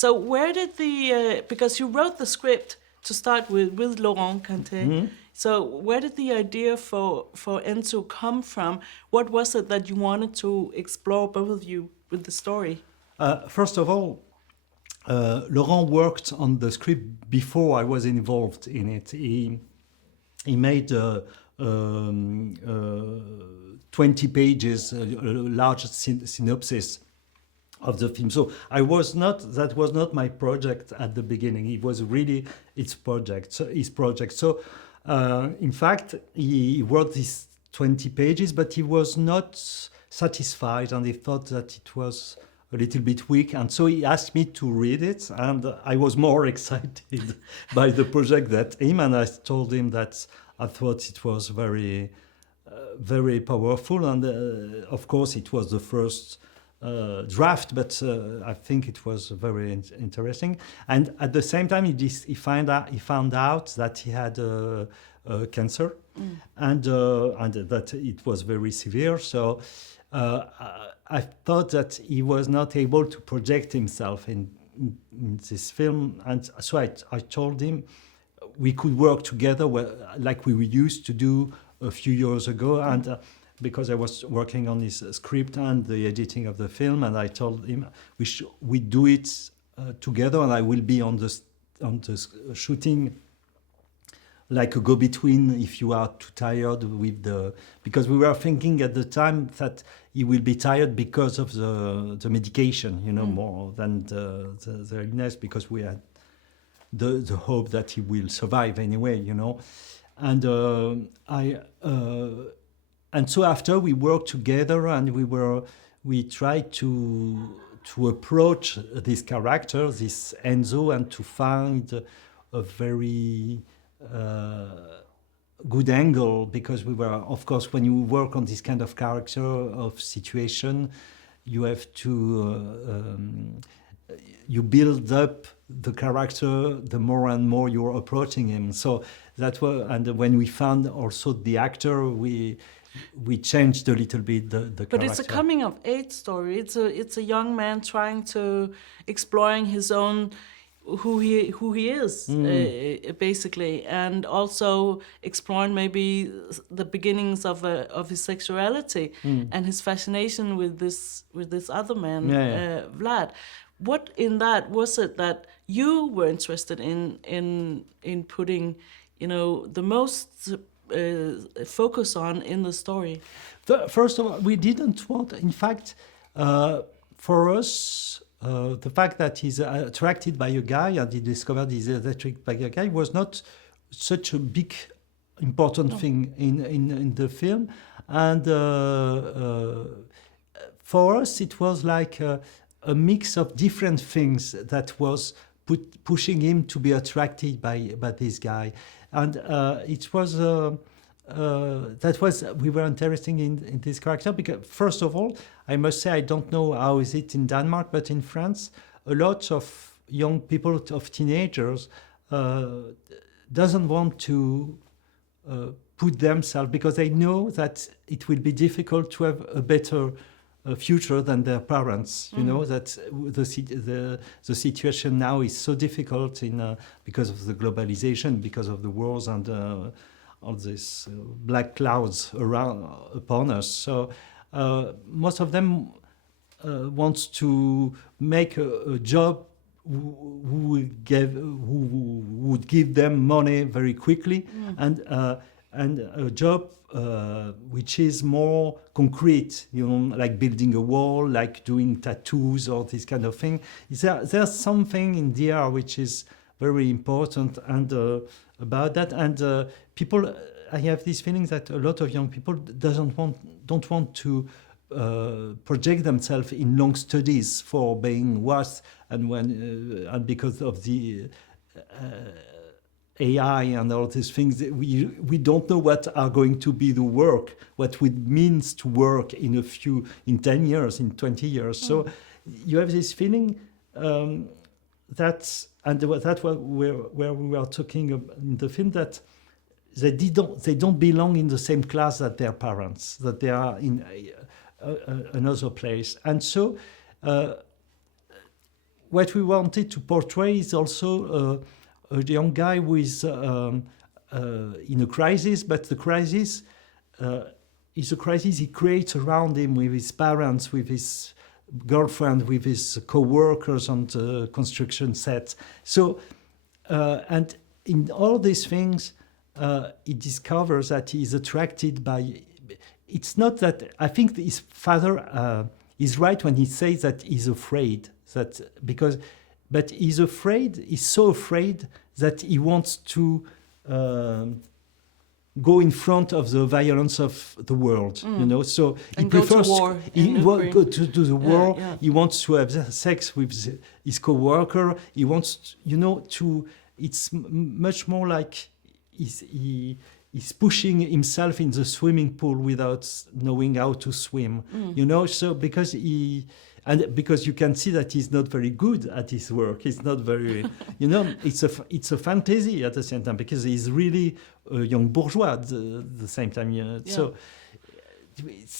So where did because you wrote the script to start with Laurent Cantet. Mm-hmm. So where did the idea for Enzo come from? What was it that you wanted to explore, both of you, with the story? First of all, Laurent worked on the script before I was involved in it. He made 20 pages, a large synopsis of the film. So that was not my project at the beginning. It was really his project. So in fact, he wrote these 20 pages, but he was not satisfied, and he thought that it was a little bit weak, and so he asked me to read it, and I was more excited by the project than him, and I told him that I thought it was very, very powerful, and of course it was the first draft, but I think it was very interesting. And at the same time, he found out that he had cancer, and that it was very severe. So I thought that he was not able to project himself in this film, and so I told him we could work together like we used to do a few years ago, and because I was working on his script and the editing of the film, and I told him we do it together, and I will be on the shooting like a go-between if you are too tired because we were thinking at the time that he will be tired because of the medication, more than the illness, because we had the hope that he will survive anyway, and so after we worked together, and we tried to approach this character, this Enzo, and to find a very good angle, because we were, of course, when you work on this kind of character of situation, you have to you build up the character the more and more you're approaching him. So that was, and when we found also the actor, we changed a little bit the character. But it's a coming of age story. It's a young man trying to exploring his own who he is, basically, and also exploring maybe the beginnings of his sexuality and his fascination with this other man, Vlad. What in that was it that you were interested in putting, the most focus on in the story? First of all, we didn't want, in fact, for us, the fact that he's attracted by a guy and he discovered he's attracted by a guy was not such a big, important thing in the film. And for us, it was like a mix of different things that was pushing him to be attracted by this guy. And it was we were interested in this character because, first of all, I must say, I don't know how is it in Denmark, but in France, a lot of young people, of teenagers, doesn't want to put themselves, because they know that it will be difficult to have a better future than their parents. That the situation now is so difficult because of the globalization, because of the wars and all these black clouds upon us. So most of them wants to make a job who would give them money very quickly, and a job which is more concrete, like building a wall, like doing tattoos or this kind of thing. There's something in the air which is very important and about that. And people, I have this feeling that a lot of young people don't want to project themselves in long studies for being worse, and because of the AI and all these things, we don't know what are going to be the work, what it means to work in 10 years, in 20 years. So you have this feeling that's where we were talking in the film, that they don't belong in the same class that their parents, that they are in another place. And so what we wanted to portray is also a young guy who is in a crisis, but the crisis is a crisis he creates around him with his parents, with his girlfriend, with his co-workers on the construction set. So, and in all these things, he discovers that he is attracted by. It's not that I think his father is right when he says that he's afraid but he's afraid. He's so afraid that he wants to go in front of the violence of the world, So he prefers war. Go to the war. Yeah. He wants to have sex with his co-worker. He wants, to. It's much more like he's pushing himself in the swimming pool without knowing how to swim. So because because you can see that he's not very good at his work. He's not very, it's a fantasy at the same time because he's really a young bourgeois at the same time. So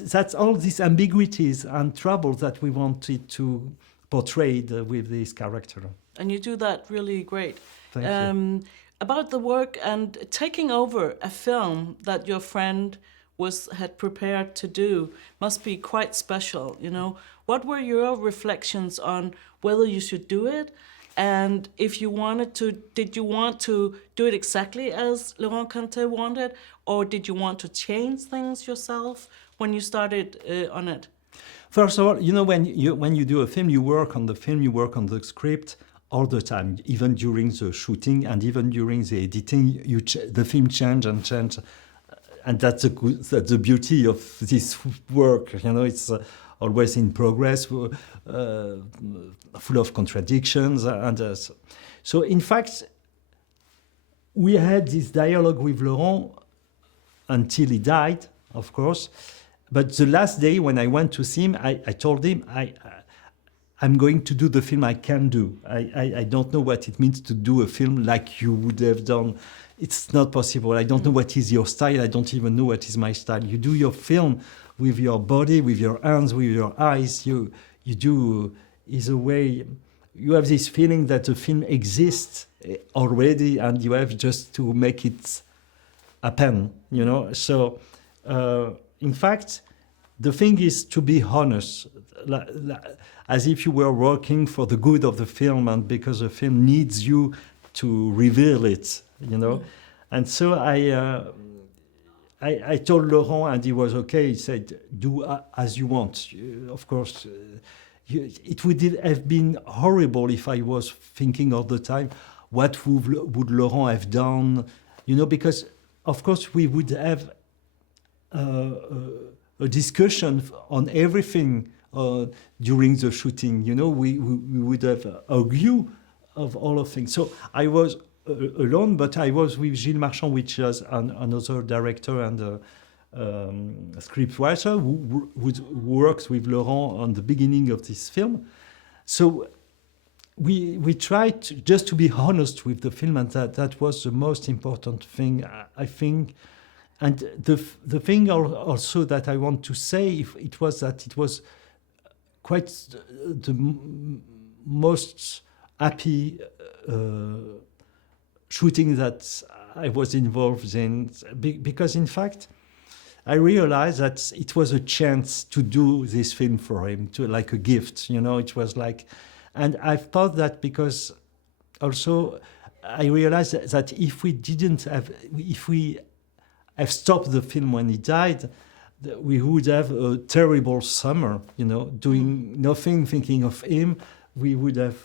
that's all these ambiguities and troubles that we wanted to portray with this character. And you do that really great. Thank you. About the work and taking over a film that your friend had prepared to do must be quite special, What were your reflections on whether you should do it? And if you wanted to, did you want to do it exactly as Laurent Cantet wanted? Or did you want to change things yourself when you started on it? First of all, when you do a film, you work on the film, you work on the script all the time, even during the shooting and even during the editing, the film change. And that's the beauty of this work. It's always in progress, full of contradictions. So in fact, we had this dialogue with Laurent until he died, of course. But the last day when I went to see him, I told him, I'm going to do the film I can do. I don't know what it means to do a film like you would have done. It's not possible. I don't know what is your style. I don't even know what is my style. You do your film with your body, with your hands, with your eyes. You do, is a way, you have this feeling that the film exists already and you have just to make it happen, So, in fact, the thing is to be honest, as if you were working for the good of the film and because the film needs you to reveal it, And so I told Laurent and he was okay. He said, do as you want. Of course, it would have been horrible if I was thinking all the time, what would Laurent have done? Because of course we would have a discussion on everything during the shooting. We would have argued of all of things. So I was alone, but I was with Gilles Marchand, which is another director and scriptwriter who works with Laurent on the beginning of this film. So we tried just to be honest with the film, and that was the most important thing, I think. And the thing also that I want to say, it was that it was quite the most happy shooting that I was involved in, because in fact I realized that it was a chance to do this film for him, to like a gift, it was like, and I thought that because also I realized that if we have stopped the film when he died, we would have a terrible summer, doing nothing, thinking of him. We would have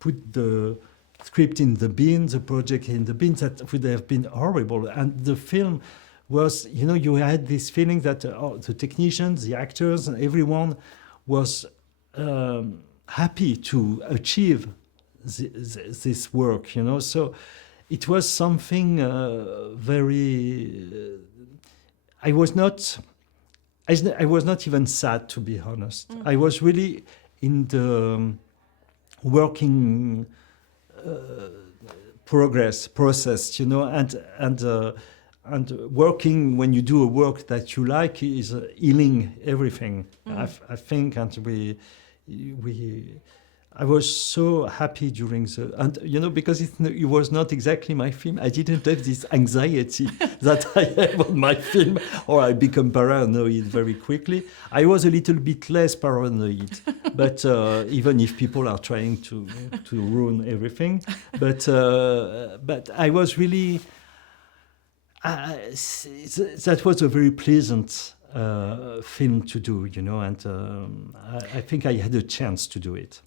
put the script in the bin, the project in the bin. That would have been horrible. And the film was, you had this feeling that the technicians, the actors, and everyone was happy to achieve this work, So it was something very. I was not even sad, to be honest. I was really in the working process, and working when you do a work that you like is healing everything. I think, and I was so happy during and because it was not exactly my film. I didn't have this anxiety that I have on my film, or I become paranoid very quickly. I was a little bit less paranoid, but even if people are trying to ruin everything, but I was really. That was a very pleasant film to do, and I think I had a chance to do it.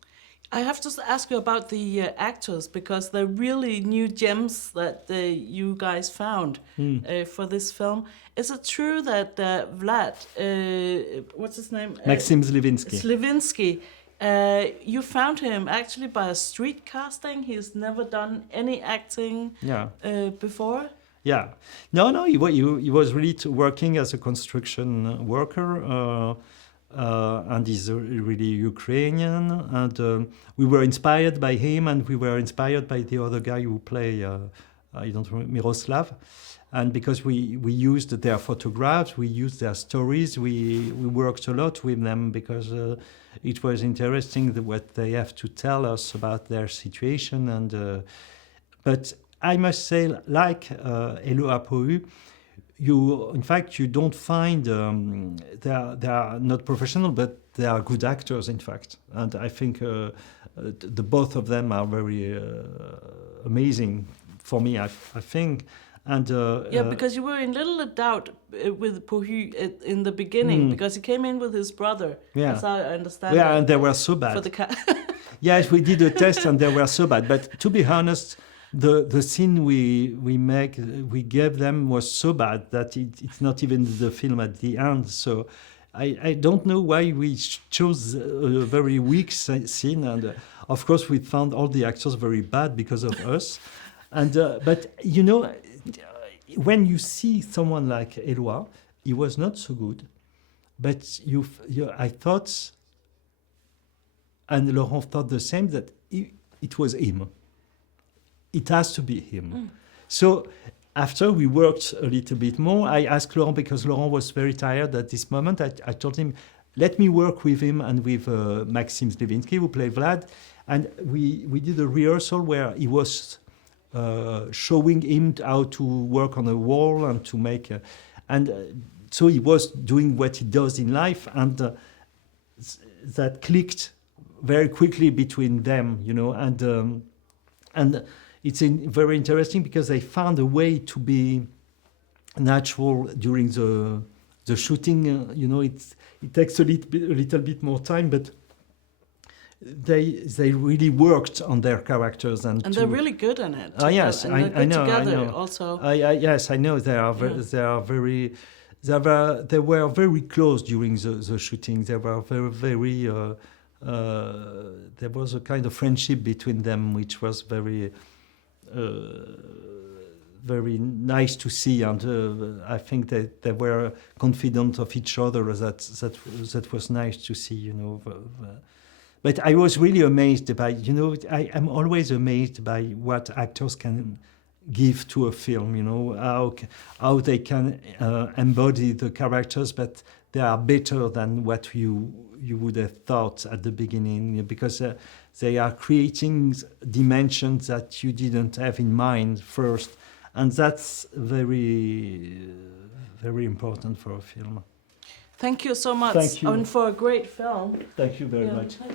I have to ask you about the actors, because they're really new gems that you guys found for this film. Is it true that Vlad, what's his name? Maxim Slivinsky, you found him actually by a street casting? He's never done any acting before? Yeah. No, he was really working as a construction worker. And he's really Ukrainian, and we were inspired by him, and we were inspired by the other guy who played, I don't remember, Miroslav, and because we used their photographs, we used their stories, we worked a lot with them, because it was interesting what they have to tell us about their situation, and but I must say, like Eloa Pou, in fact, you don't find they are not professional, but they are good actors, in fact. And I think the both of them are very amazing for me. I think, and because you were in little doubt with Pohu in the beginning, because he came in with his brother. As I understand. Yeah, and they were so bad. For the yes, we did a test, and they were so bad. But to be honest, the scene we gave them was so bad that it's not even the film at the end. So I don't know why we chose a very weak scene, and of course we found all the actors very bad because of us. And but when you see someone like Eloi, he was not so good, but I thought, and Laurent thought the same, that it was him. It has to be him. So after we worked a little bit more, I asked Laurent, because Laurent was very tired at this moment. I told him, let me work with him and with Maxim Slivinsky, who played Vlad. And we did a rehearsal where he was showing him how to work on a wall and to make... so he was doing what he does in life, and that clicked very quickly between them, and it's very interesting because they found a way to be natural during the shooting. It takes a little bit more time, but they really worked on their characters, and they're really good in it. Yes, I know. Together also. Yes, I know they are. They were very close during the shooting. They were very. There was a kind of friendship between them, which was very nice to see, and I think that they were confident of each other. That was nice to see, But I was really amazed by, I am always amazed by what actors can give to a film, how they can embody the characters, but they are better than what you would have thought at the beginning, because they are creating dimensions that you didn't have in mind first, and that's very, very important for a film. Thank you so much. Thank you. And for a great film. Thank you very much.